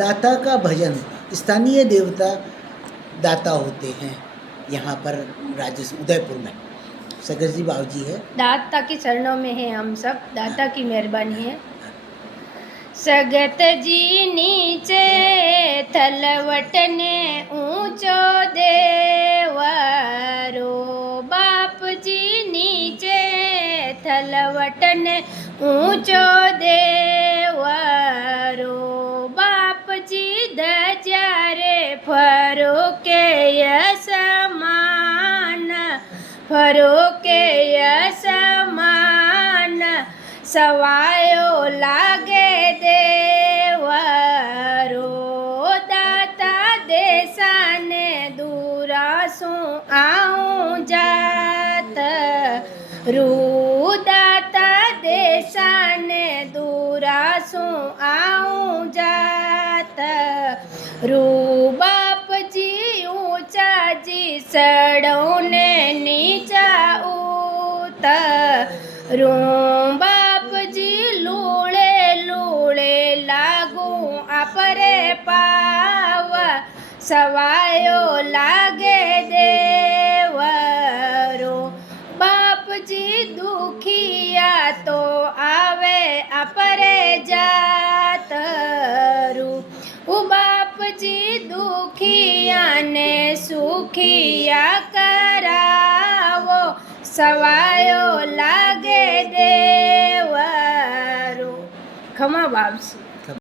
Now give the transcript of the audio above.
दाता का भजन, स्थानीय देवता दाता होते हैं यहाँ पर उदयपुर में। सगर जी बाबूजी है, दाता के चरणों में है हम सब, दाता की मेहरबानी है। सगत जी नीचे थलवट ने ऊंचो देवरो, बाप जी नीचे थलवट ने ऊंचो देवरो, बाप जी दजारे फरो के यसमान, फरो के यसमान, सवायो लागे देवरो, दाता देशाने दूरासू आऊं जात रू, दाता देशाने दूरासू आऊं जात रू, बाप जी ऊंचा जी सड़ो ने नीचा उतरू, बाप जी लूड़े लूड़े लागू आपरे पाव, सवायो लागे देवरो, बाप जी दुखिया तो आवे आपरे जातरू, बाप जी दुखिया ने सुखिया करावो, सवायो लागे देवरो। खमा बाप